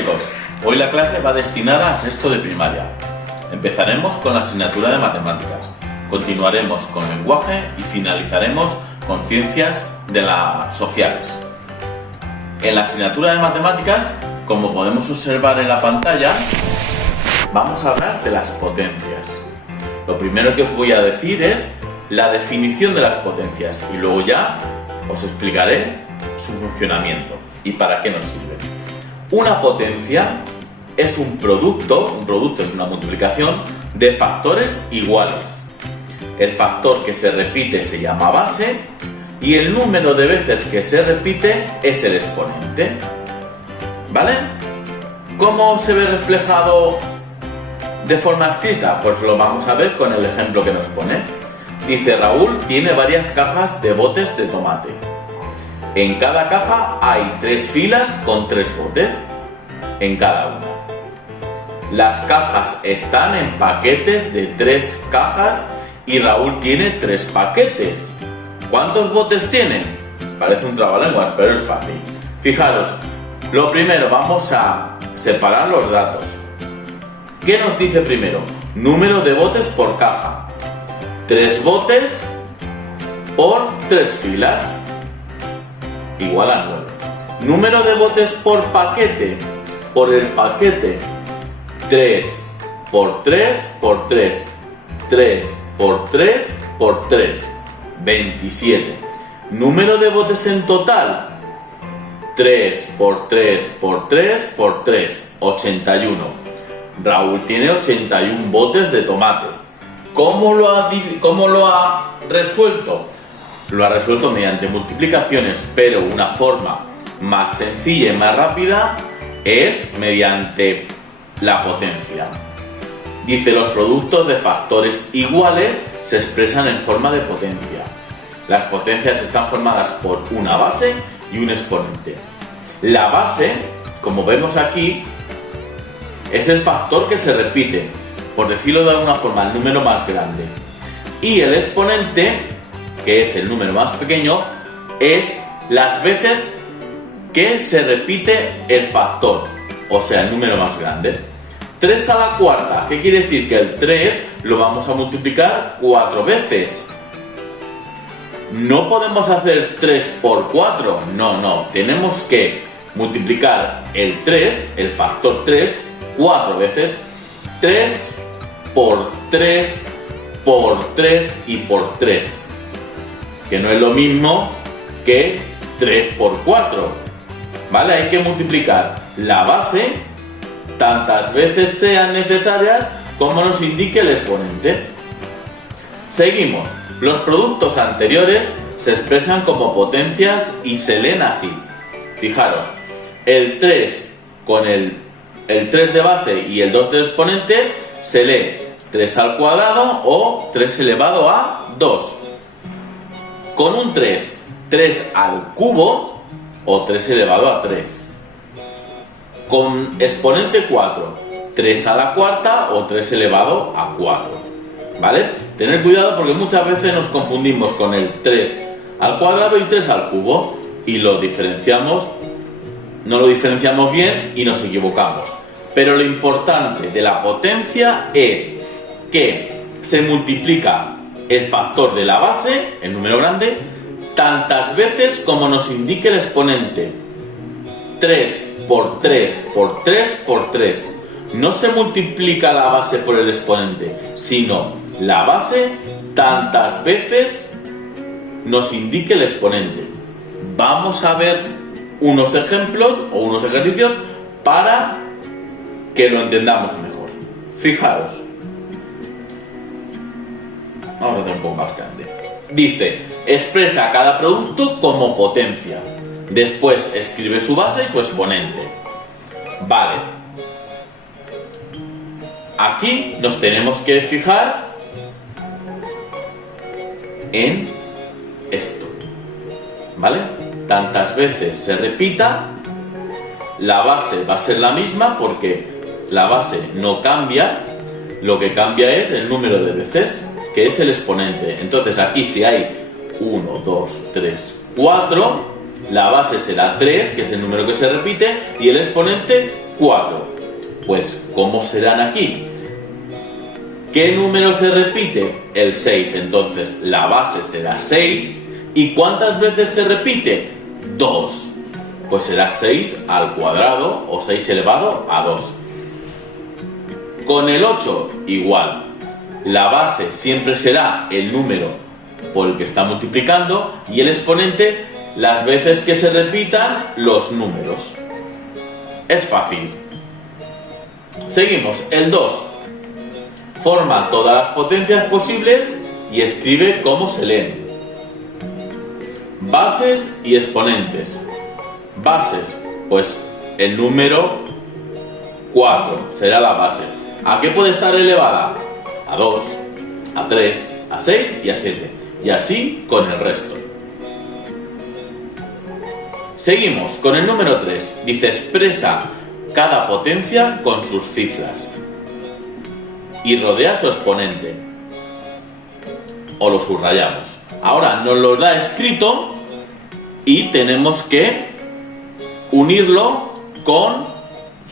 chicos, hoy la clase va destinada a sexto de primaria. Empezaremos con la asignatura de matemáticas, continuaremos con lenguaje y finalizaremos con ciencias de las sociales. En la asignatura de matemáticas, como podemos observar en la pantalla, vamos a hablar de las potencias. Lo primero que os voy a decir es la definición de las potencias y luego ya os explicaré su funcionamiento y para qué nos sirve. Una potencia es un producto es una multiplicación de factores iguales. El factor que se repite se llama base y el número de veces que se repite es el exponente. ¿Vale? ¿Cómo se ve reflejado de forma escrita? Pues lo vamos a ver con el ejemplo que nos pone. Dice: Raúl tiene varias cajas de botes de tomate. En cada caja hay 3 filas con 3 botes en cada una. Las cajas están en paquetes de 3 cajas y Raúl tiene 3 paquetes. ¿Cuántos botes tiene? Parece un trabalenguas, pero es fácil. Fijaros, lo primero vamos a separar los datos. ¿Qué nos dice primero? Número de botes por caja. 3 botes por 3 filas igual a 9. Número de botes por paquete. Por el paquete. 3 por 3 por 3. 3 por 3 por 3. 27. Número de botes en total. 3 por 3 por 3 por 3. 81. Raúl tiene 81 botes de tomate. ¿Cómo lo ha resuelto? Lo ha resuelto mediante multiplicaciones, pero una forma más sencilla y más rápida es mediante la potencia. Dice: los productos de factores iguales se expresan en forma de potencia. Las potencias están formadas por una base y un exponente. La base, como vemos aquí, es el factor que se repite, por decirlo de alguna forma, el número más grande. Y el exponente, que es el número más pequeño, es las veces que se repite el factor, o sea, el número más grande. 3 a la cuarta, ¿qué quiere decir? Que el 3 lo vamos a multiplicar 4 veces. No podemos hacer 3 por 4, no, tenemos que multiplicar el 3, el factor 3, 4 veces. 3 por 3 por 3 y por 3, que no es lo mismo que 3 por 4, ¿vale? Hay que multiplicar la base tantas veces sean necesarias como nos indique el exponente. Seguimos. Los productos anteriores se expresan como potencias y se leen así. Fijaros, el 3 con el 3 de base y el 2 de exponente se lee 3 al cuadrado o 3 elevado a 2. Con un 3, 3 al cubo o 3 elevado a 3. Con exponente 4, 3 a la cuarta o 3 elevado a 4. ¿Vale? Tener cuidado porque muchas veces nos confundimos con el 3 al cuadrado y 3 al cubo y no lo diferenciamos bien y nos equivocamos. Pero lo importante de la potencia es que se multiplica el factor de la base, el número grande, tantas veces como nos indique el exponente. 3 por 3 por 3 por 3. No se multiplica la base por el exponente, sino la base tantas veces nos indique el exponente. Vamos a ver unos ejemplos o unos ejercicios para que lo entendamos mejor. Fijaros. Vamos a hacer un poco más grande. Dice: expresa cada producto como potencia. Después escribe su base y su exponente. Vale. Aquí nos tenemos que fijar en esto. ¿Vale? Tantas veces se repita, la base va a ser la misma porque la base no cambia, lo que cambia es el número de veces, que es el exponente. Entonces aquí si hay 1, 2, 3, 4, la base será 3, que es el número que se repite, y el exponente 4. Pues, ¿cómo serán aquí? ¿Qué número se repite? El 6. Entonces, la base será 6. ¿Y cuántas veces se repite? 2. Pues será 6 al cuadrado o 6 elevado a 2. Con el 8, igual. La base siempre será el número por el que está multiplicando y el exponente las veces que se repitan los números. Es fácil. Seguimos. El 2. Forma todas las potencias posibles y escribe cómo se leen. Bases y exponentes. Bases, pues el número 4 será la base. ¿A qué puede estar elevada? A 2, a 3, a 6 y a 7. Y así con el resto. Seguimos con el número 3. Dice expresa cada potencia con sus cifras y rodea su exponente. O lo subrayamos. Ahora nos lo da escrito y tenemos que unirlo con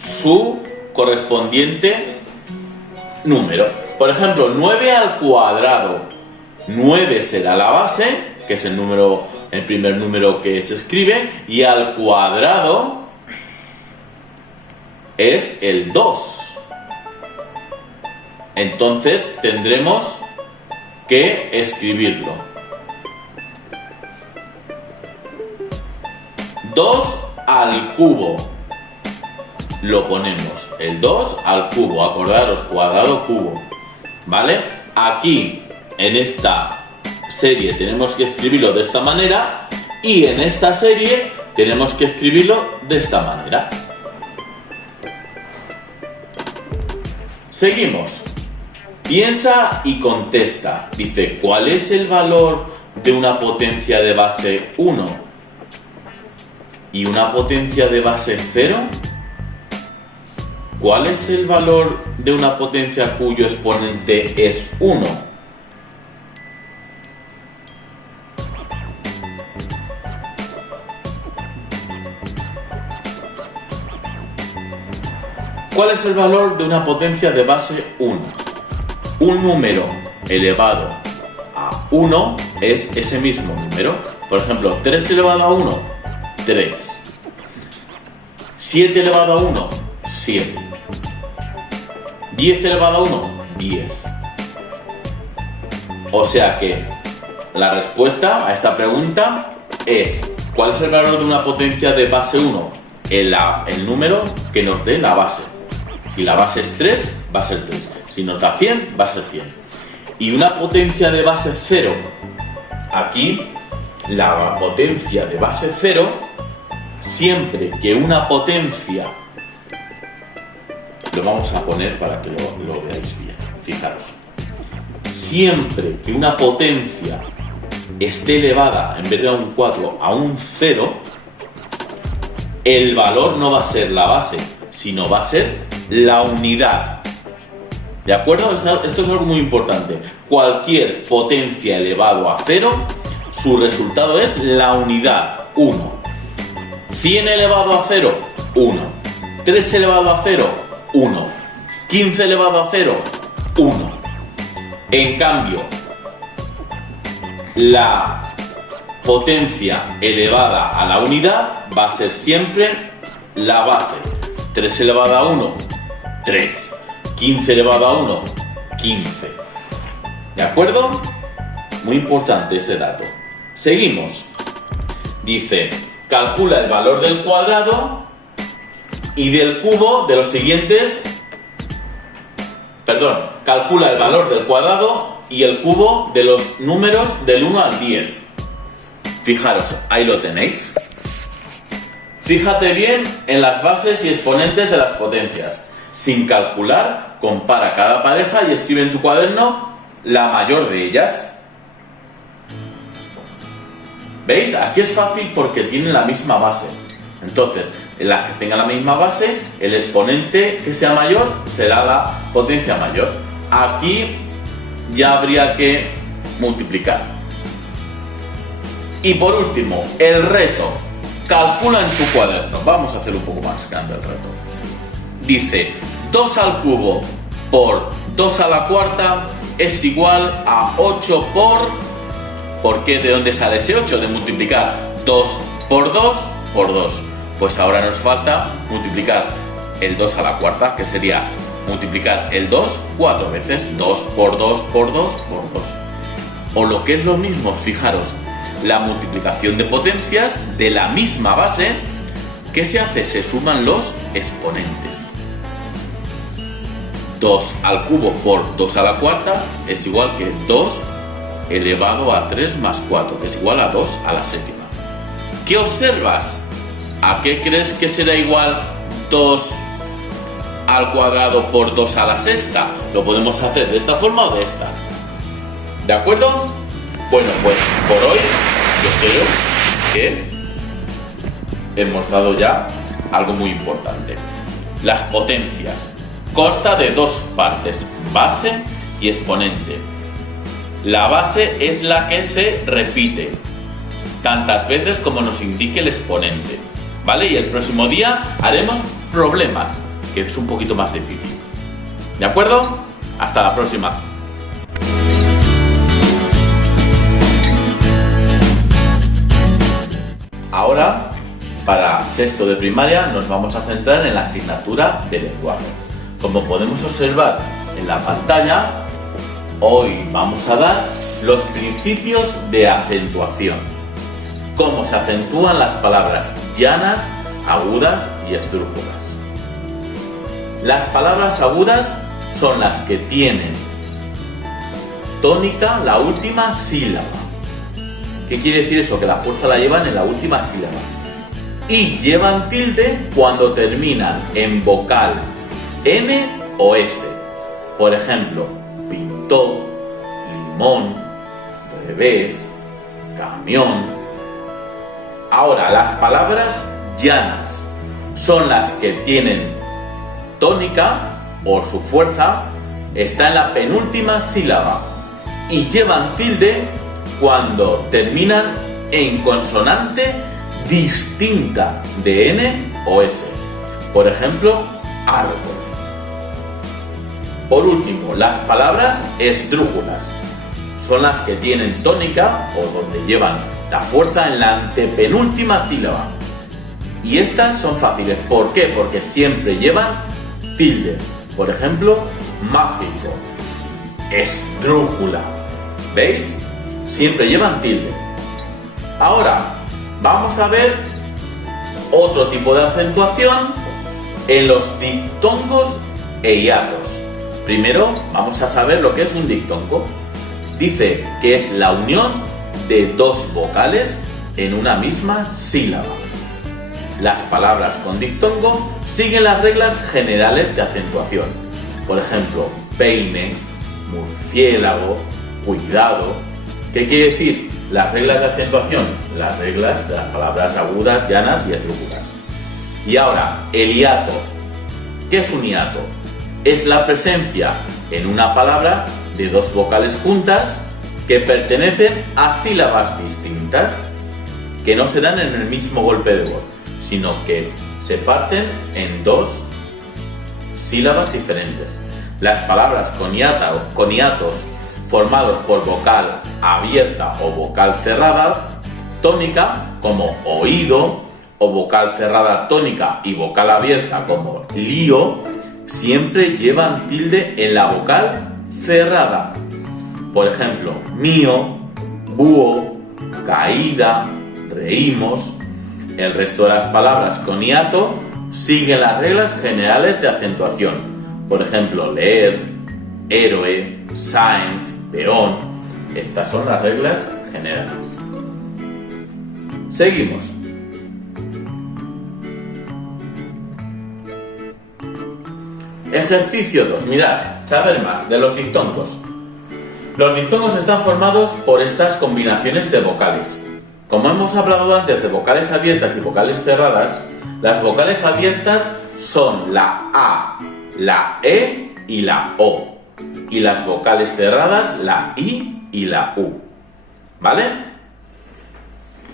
su correspondiente número. Por ejemplo, 9 al cuadrado. 9 será la base, que es el primer número que se escribe, y al cuadrado es el 2. Entonces tendremos que escribirlo. 2 al cubo. Lo ponemos, el 2 al cubo, acordaros, cuadrado, cubo, ¿vale? Aquí, en esta serie, tenemos que escribirlo de esta manera y en esta serie tenemos que escribirlo de esta manera. Seguimos. Piensa y contesta. Dice, ¿cuál es el valor de una potencia de base 1? ¿Y una potencia de base 0? ¿Cuál es el valor de una potencia cuyo exponente es 1? ¿Cuál es el valor de una potencia de base 1? Un número elevado a 1 es ese mismo número. Por ejemplo, 3 elevado a 1, 3. 7 elevado a 1, 7. 10 elevado a 1, 10. O sea que la respuesta a esta pregunta es ¿cuál es el valor de una potencia de base 1? El número que nos dé la base. Si la base es 3, va a ser 3. Si nos da 100, va a ser 100. Y una potencia de base 0. Aquí, la potencia de base 0, siempre que una potencia... Lo vamos a poner para que lo veáis bien. Fijaros. Siempre que una potencia esté elevada, en vez de a un 4, a un 0, el valor no va a ser la base, sino va a ser la unidad. ¿De acuerdo? Esto es algo muy importante. Cualquier potencia elevado a 0, su resultado es la unidad, 1. 100 elevado a 0, 1. 3 elevado a 0, 1. 15 elevado a 0, 1. En cambio, la potencia elevada a la unidad va a ser siempre la base. 3 elevado a 1, 3. 15 elevado a 1, 15. ¿De acuerdo? Muy importante ese dato. Seguimos. Dice, calcula el valor del cuadrado y del cubo de los siguientes... Perdón, calcula el valor del cuadrado y el cubo de los números del 1 al 10. Fijaros, ahí lo tenéis. Fíjate bien en las bases y exponentes de las potencias. Sin calcular, compara cada pareja y escribe en tu cuaderno la mayor de ellas. ¿Veis? Aquí es fácil porque tienen la misma base. Entonces, en la que tenga la misma base, el exponente que sea mayor será la potencia mayor. Aquí ya habría que multiplicar. Y por último, el reto. Calcula en tu cuaderno. Vamos a hacer un poco más grande el reto. dice 2 al cubo por 2 a la cuarta es igual a 8 ¿Por qué? ¿De dónde sale ese 8? De multiplicar 2 por 2 por 2. Pues ahora nos falta multiplicar el 2 a la cuarta, que sería multiplicar el 2 4 veces. 2 por 2 por 2 por 2. O lo que es lo mismo, fijaros, la multiplicación de potencias de la misma base. ¿Qué se hace? Se suman los exponentes. 2 al cubo por 2 a la cuarta es igual que 2 elevado a 3 más 4, que es igual a 2 a la séptima. ¿Qué observas? ¿A qué crees que será igual 2 al cuadrado por 2 a la sexta? Lo podemos hacer de esta forma o de esta. ¿De acuerdo? Bueno, pues por hoy yo creo que hemos dado ya algo muy importante. Las potencias. Consta de dos partes, base y exponente. La base es la que se repite tantas veces como nos indique el exponente, ¿vale? Y el próximo día haremos problemas, que es un poquito más difícil. ¿De acuerdo? Hasta la próxima. Ahora, para sexto de primaria, nos vamos a centrar en la asignatura de lenguaje. Como podemos observar en la pantalla, hoy vamos a dar los principios de acentuación. Cómo se acentúan las palabras llanas, agudas y esdrújulas. Las palabras agudas son las que tienen tónica la última sílaba. ¿Qué quiere decir eso? Que la fuerza la llevan en la última sílaba. Y llevan tilde cuando terminan en vocal N o S. Por ejemplo, pintó, limón, revés, camión. Ahora, las palabras llanas son las que tienen tónica o su fuerza está en la penúltima sílaba y llevan tilde cuando terminan en consonante distinta de N o S. Por ejemplo, árbol. Por último, las palabras esdrújulas son las que tienen tónica o donde llevan la fuerza en la antepenúltima sílaba. Y estas son fáciles. ¿Por qué? Porque siempre llevan tilde. Por ejemplo, mágico, esdrújula. ¿Veis? Siempre llevan tilde. Ahora, vamos a ver otro tipo de acentuación en los diptongos e hiatos. Primero vamos a saber lo que es un diptongo. Dice que es la unión de dos vocales en una misma sílaba. Las palabras con diptongo siguen las reglas generales de acentuación. Por ejemplo, peine, murciélago, cuidado. ¿Qué quiere decir? Las reglas de acentuación, las reglas de las palabras agudas, llanas y esdrújulas. Y ahora, el hiato. ¿Qué es un hiato? Es la presencia en una palabra de dos vocales juntas que pertenecen a sílabas distintas, que no se dan en el mismo golpe de voz, sino que se parten en dos sílabas diferentes. Las palabras con hiatos formados por vocal abierta o vocal cerrada tónica, como oído, o vocal cerrada tónica y vocal abierta, como lío, siempre llevan tilde en la vocal cerrada. Por ejemplo, mío, búho, caída, reímos. El resto de las palabras con hiato siguen las reglas generales de acentuación. Por ejemplo, leer, héroe, Sáenz, peón. Estas son las reglas generales. Seguimos. Ejercicio 2. Mirad, saber más de los diptongos. Los diptongos están formados por estas combinaciones de vocales. Como hemos hablado antes de vocales abiertas y vocales cerradas, las vocales abiertas son la A, la E y la O. Y las vocales cerradas, la I y la U. ¿Vale?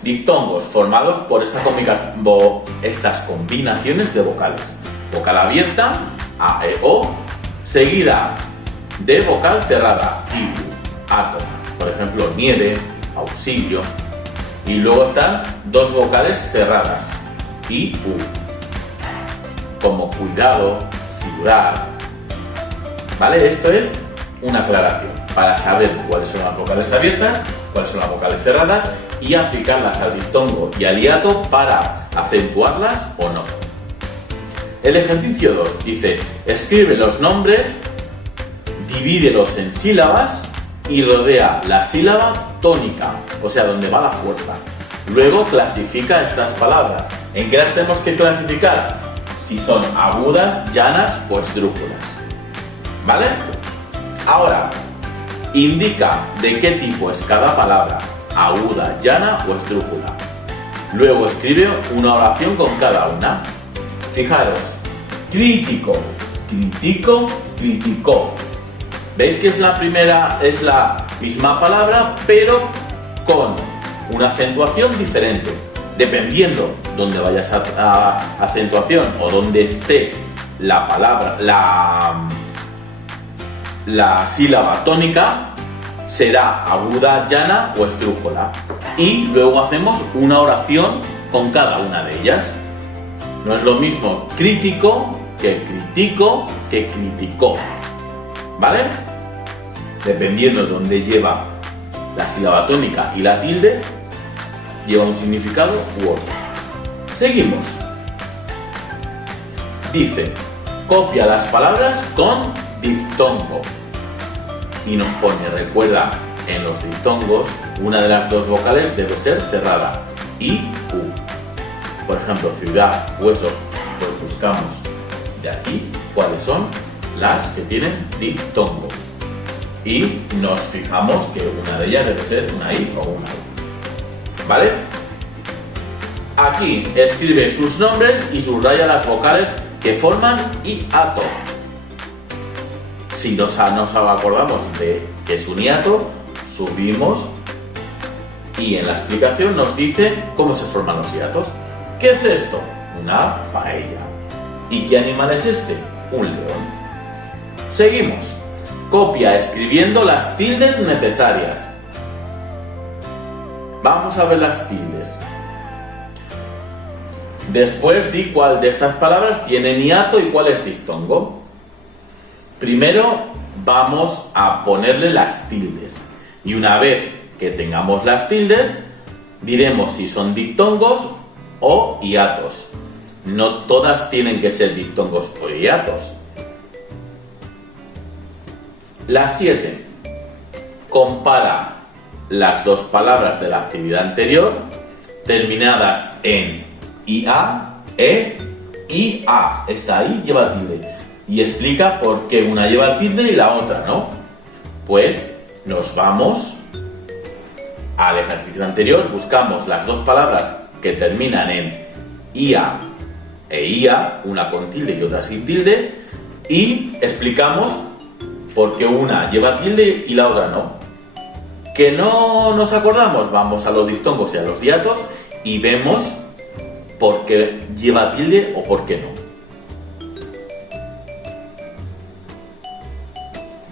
Diptongos formados por estas combinaciones de vocales. vocal abierta, A, E, O, seguida de vocal cerrada, I, U, átomo. Por ejemplo, nieve, auxilio. Y luego están dos vocales cerradas, I, U, como cuidado, ciudad. ¿Vale? Esto es una aclaración para saber cuáles son las vocales abiertas, cuáles son las vocales cerradas y aplicarlas al diptongo y al hiato para acentuarlas o no. El ejercicio 2 dice: escribe los nombres, divídelos en sílabas y rodea la sílaba tónica, o sea, donde va la fuerza. Luego clasifica estas palabras. ¿En qué las tenemos que clasificar? Si son agudas, llanas o esdrújulas. ¿Vale? Ahora, indica de qué tipo es cada palabra, aguda, llana o esdrújula. Luego escribe una oración con cada una. Fijaros, crítico, critico, criticó. ¿Veis que es la primera, es la misma palabra, pero con una acentuación diferente? Dependiendo donde vayas a acentuación o donde esté la palabra, la sílaba tónica, será aguda, llana o esdrújula. Y luego hacemos una oración con cada una de ellas. No es lo mismo crítico que critico que criticó. ¿Vale? Dependiendo de dónde lleva la sílaba tónica y la tilde, lleva un significado u otro. Seguimos. Dice: copia las palabras con diptongo. Y nos pone, recuerda, en los diptongos, una de las dos vocales debe ser cerrada, I, U. Por ejemplo, ciudad, hueso, pues buscamos de aquí cuáles son las que tienen diptongo. Y nos fijamos que una de ellas debe ser una I o una U. ¿Vale? Aquí escribe sus nombres y subraya las vocales que forman hiato. Si nos acordamos de que es un hiato, subimos y en la explicación nos dice cómo se forman los hiatos. ¿Qué es esto? Una paella. ¿Y qué animal es este? Un león. Seguimos. Copia escribiendo las tildes necesarias. Vamos a ver las tildes. Después di cuál de estas palabras tiene hiato y cuál es diptongo. Primero vamos a ponerle las tildes. Y una vez que tengamos las tildes, diremos si son diptongos o hiatos. No todas tienen que ser diptongos o hiatos. La 7. Compara las dos palabras de la actividad anterior terminadas en IA, E, IA. Esta I lleva tilde. Y explica por qué una lleva tilde y la otra no. Pues nos vamos al ejercicio anterior, buscamos las dos palabras que terminan en IA e IA, una con tilde y otra sin tilde, y explicamos por qué una lleva tilde y la otra no. ¿Que no nos acordamos? Vamos a los diptongos y a los hiatos y vemos por qué lleva tilde o por qué no.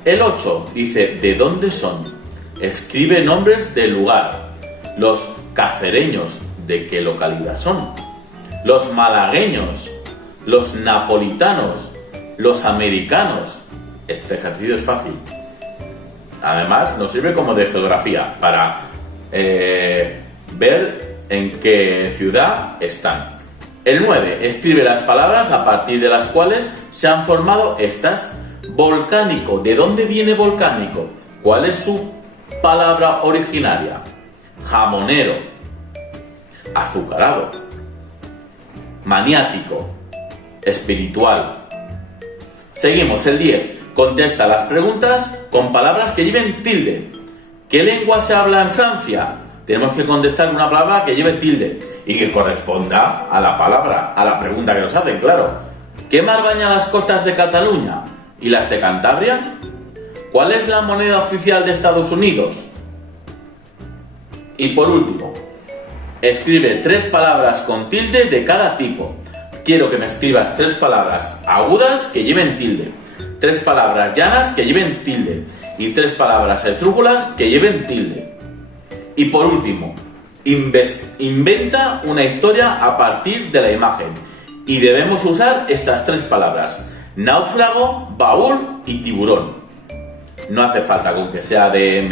El 8 dice: ¿de dónde son? Escribe nombres del lugar. Los cacereños, ¿de qué localidad son? Los malagueños, los napolitanos, los americanos. Este ejercicio es fácil. Además, nos sirve como de geografía para ver en qué ciudad están. El 9. Escribe las palabras a partir de las cuales se han formado estas. Volcánico. ¿De dónde viene volcánico? ¿Cuál es su palabra originaria? Jamonero. Azucarado. Maniático. Espiritual. Seguimos. El 10. Contesta las preguntas con palabras que lleven tilde. ¿Qué lengua se habla en Francia? Tenemos que contestar una palabra que lleve tilde y que corresponda a la palabra, a la pregunta que nos hacen, claro. ¿Qué mar baña las costas de Cataluña y las de Cantabria? ¿Cuál es la moneda oficial de Estados Unidos? Y por último, escribe 3 palabras con tilde de cada tipo. quiero que me escribas 3 palabras agudas que lleven tilde, 3 palabras llanas que lleven tilde y 3 palabras esdrújulas que lleven tilde. Y por último, inventa una historia a partir de la imagen. Y debemos usar estas 3 palabras: náufrago, baúl y tiburón. No hace falta con que sea de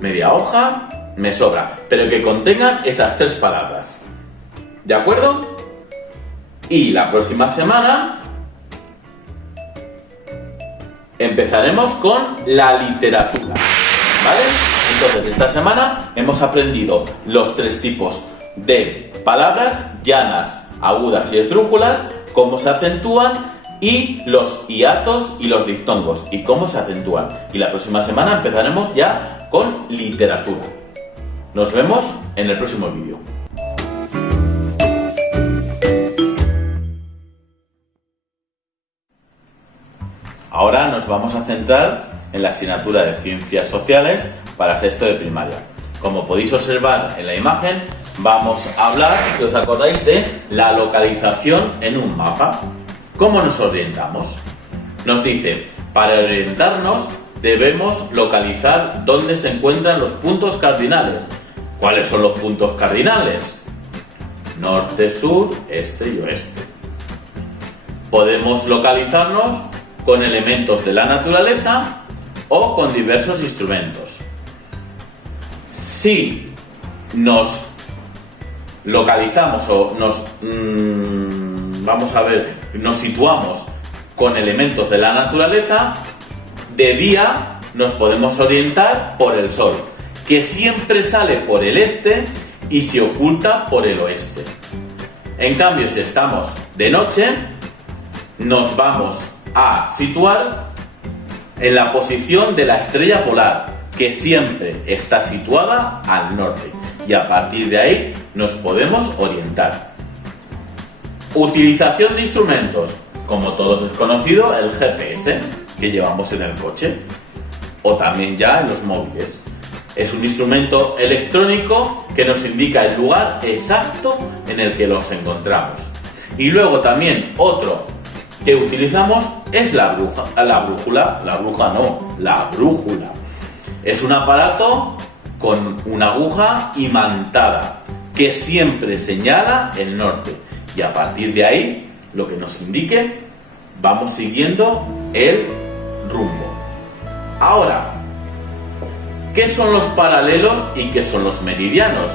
media hoja, me sobra, pero que contengan esas 3 palabras. ¿De acuerdo? Y la próxima semana empezaremos con la literatura, ¿vale? Entonces, esta semana hemos aprendido los 3 tipos de palabras: llanas, agudas y esdrújulas, cómo se acentúan, y los hiatos y los diptongos y cómo se acentúan. Y la próxima semana empezaremos ya con literatura. Nos vemos en el próximo vídeo. Ahora nos vamos a centrar en la asignatura de Ciencias Sociales para sexto de primaria. Como podéis observar en la imagen, vamos a hablar, si os acordáis, de la localización en un mapa. ¿Cómo nos orientamos? Nos dice, para orientarnos debemos localizar dónde se encuentran los puntos cardinales. ¿Cuáles son los puntos cardinales? Norte, sur, este y oeste. Podemos localizarnos con elementos de la naturaleza o con diversos instrumentos. Si nos localizamos o nos situamos con elementos de la naturaleza, de día nos podemos orientar por el sol, que siempre sale por el este y se oculta por el oeste. En cambio, si estamos de noche, nos vamos a situar en la posición de la estrella polar, que siempre está situada al norte, y a partir de ahí nos podemos orientar. Utilización de instrumentos. Como todos es conocido, el GPS que llevamos en el coche o también ya en los móviles. Es un instrumento electrónico que nos indica el lugar exacto en el que nos encontramos. Y luego también otro que utilizamos es la brújula. Es un aparato con una aguja imantada que siempre señala el norte, y a partir de ahí, lo que nos indique, vamos siguiendo el rumbo. Ahora, ¿qué son los paralelos y qué son los meridianos?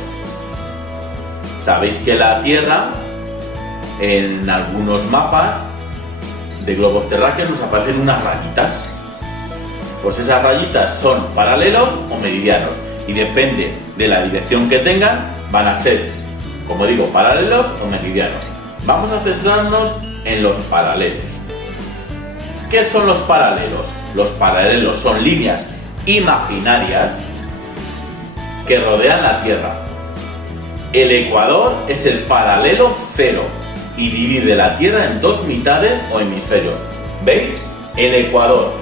Sabéis que la Tierra, en algunos mapas de globos terráqueos, nos aparecen unas rayitas. Pues esas rayitas son paralelos o meridianos, y depende de la dirección que tengan, van a ser, como digo, paralelos o meridianos. Vamos a centrarnos en los paralelos. ¿Qué son los paralelos? Los paralelos son líneas imaginarias que rodean la Tierra. El ecuador es el paralelo cero y divide la Tierra en 2 mitades o hemisferios. ¿Veis? El ecuador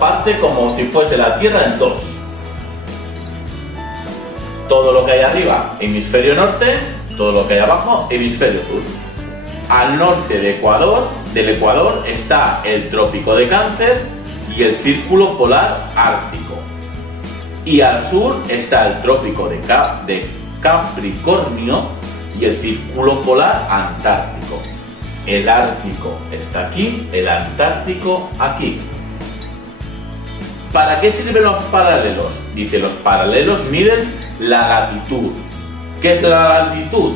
parte como si fuese la Tierra en 2. Todo lo que hay arriba, hemisferio norte; todo lo que hay abajo, hemisferio sur. Al norte del Ecuador está el trópico de Cáncer y el círculo polar ártico. Y al sur está el trópico de Capricornio y el círculo polar antártico. El Ártico está aquí, el Antártico aquí. ¿Para qué sirven los paralelos? Dice, los paralelos miden la latitud. ¿Qué es la latitud?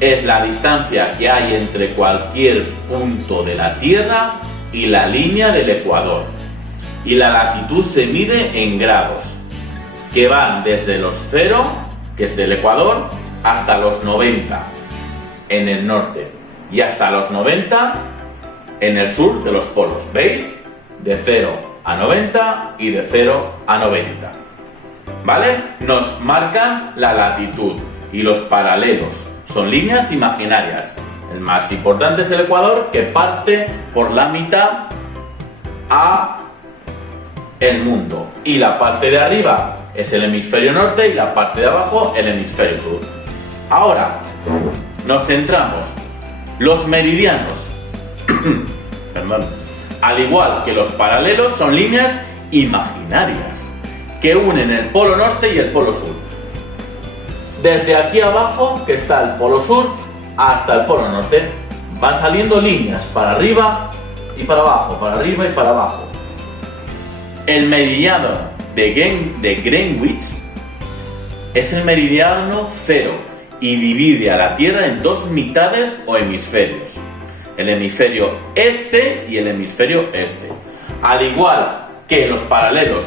Es la distancia que hay entre cualquier punto de la Tierra y la línea del ecuador. Y la latitud se mide en grados, que van desde los 0, que es del ecuador, hasta los 90 en el norte, y hasta los 90 en el sur de los polos. ¿Veis? De 0 a 90 y de 0 a 90. ¿Vale? Nos marcan la latitud. Y los paralelos son líneas imaginarias. El más importante es el ecuador, que parte por la mitad a el mundo. Y la parte de arriba es el hemisferio norte y la parte de abajo el hemisferio sur. Ahora, nos centramos. Los meridianos, perdón, al igual que los paralelos, son líneas imaginarias que unen el polo norte y el polo sur. Desde aquí abajo, que está el polo sur, hasta el polo norte, van saliendo líneas para arriba y para abajo, para arriba y para abajo. El meridiano de Greenwich es el meridiano cero y divide a la Tierra en dos mitades o hemisferios, el hemisferio este y el hemisferio este. Al igual que los paralelos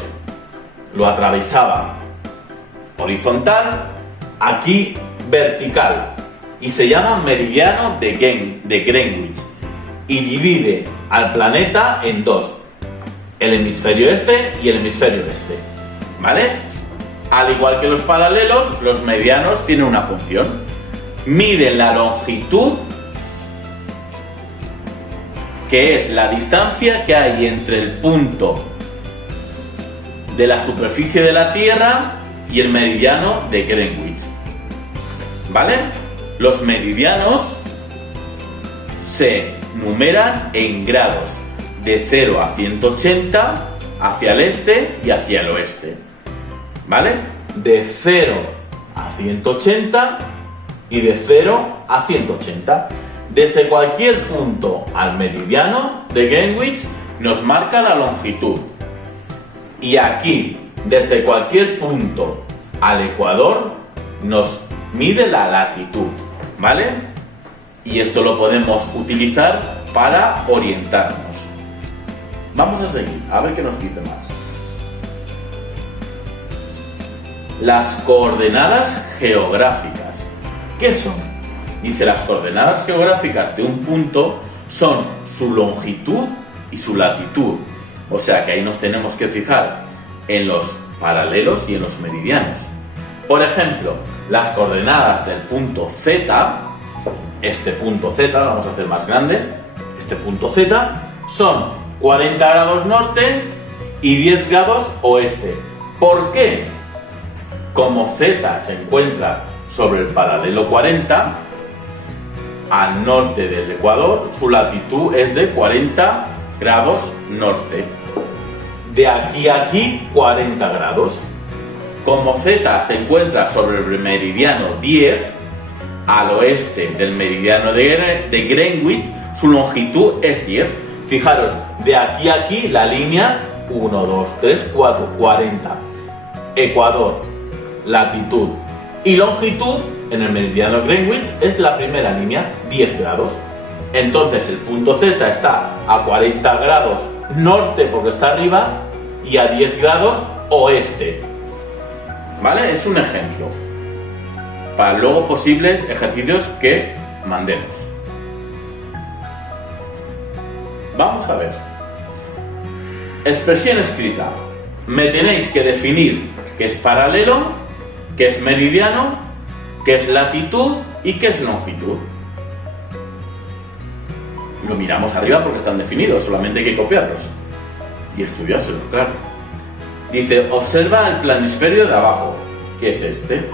lo atravesaba horizontal, aquí vertical, y se llama meridiano de Greenwich, y divide al planeta en dos, el hemisferio este y el hemisferio este, ¿vale? Al igual que los paralelos, los meridianos tienen una función. Miden la longitud, que es la distancia que hay entre el punto de la superficie de la Tierra y el meridiano de Greenwich, ¿vale? Los meridianos se numeran en grados, de 0 a 180 hacia el este y hacia el oeste, ¿vale? De 0 a 180 y de 0 a 180. Desde cualquier punto al meridiano de Greenwich nos marca la longitud. Y aquí, desde cualquier punto al ecuador, nos mide la latitud, ¿vale? Y esto lo podemos utilizar para orientarnos. Vamos a seguir, a ver qué nos dice más. Las coordenadas geográficas. ¿Qué son? Dice, las coordenadas geográficas de un punto son su longitud y su latitud. O sea que ahí nos tenemos que fijar en los paralelos y en los meridianos. Por ejemplo, las coordenadas del punto Z, este punto Z, lo vamos a hacer más grande, este punto Z, son 40 grados norte y 10 grados oeste. ¿Por qué? Como Z se encuentra sobre el paralelo 40, al norte del ecuador, su latitud es de 40 grados norte. De aquí a aquí, 40 grados. Como Z se encuentra sobre el meridiano 10, al oeste del meridiano de Greenwich, su longitud es 10. Fijaros, de aquí a aquí la línea 1, 2, 3, 4, 40. Ecuador, latitud y longitud en el meridiano de Greenwich es la primera línea, 10 grados. Entonces el punto Z está a 40 grados norte porque está arriba y a 10 grados oeste. ¿Vale? Es un ejemplo para luego posibles ejercicios que mandemos. Vamos a ver. Expresión escrita. Me tenéis que definir qué es paralelo, qué es meridiano, qué es latitud y qué es longitud. Lo miramos arriba porque están definidos, solamente hay que copiarlos y estudiárselos, claro. Dice, observa el planisferio de abajo, que es este,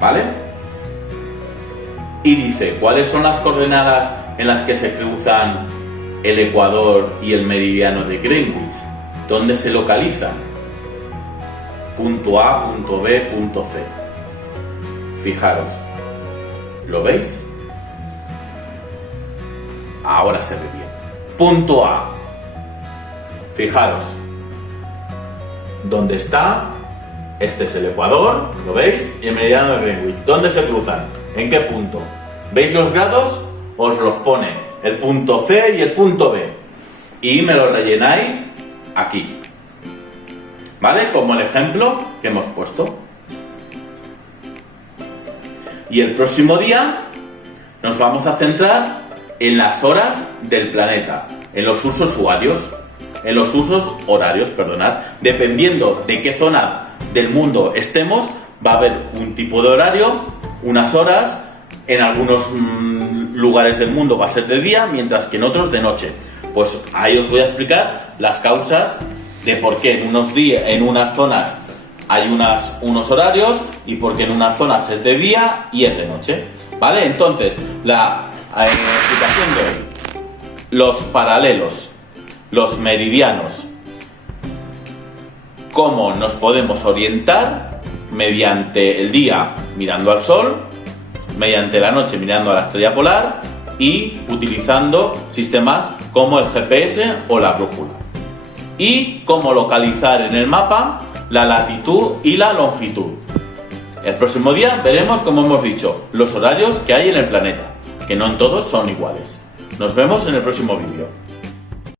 ¿vale? Y dice, ¿cuáles son las coordenadas en las que se cruzan el ecuador y el meridiano de Greenwich? ¿Dónde se localizan? Punto A, punto B, punto C. Fijaros, ¿lo veis? Ahora se ve bien. Punto A. Fijaros, ¿dónde está? Este es el ecuador, ¿lo veis? Y el meridiano de Greenwich. ¿Dónde se cruzan? ¿En qué punto? ¿Veis los grados? Os los pone el punto C y el punto B. Y me lo rellenáis aquí. ¿Vale? Como el ejemplo que hemos puesto. Y el próximo día nos vamos a centrar en las horas del planeta, en los usos horarios, perdonad. Dependiendo de qué zona del mundo estemos, va a haber un tipo de horario, unas horas. En algunos lugares del mundo va a ser de día, mientras que en otros de noche. Pues ahí os voy a explicar las causas de por qué en unas zonas hay unos horarios y por qué en unas zonas es de día y es de noche. ¿Vale? Entonces, la explicación de hoy. Los paralelos, los meridianos. Cómo nos podemos orientar mediante el día mirando al sol, mediante la noche mirando a la estrella polar y utilizando sistemas como el GPS o la brújula. Y cómo localizar en el mapa la latitud y la longitud. El próximo día veremos, como hemos dicho, los horarios que hay en el planeta, que no en todos son iguales. Nos vemos en el próximo vídeo.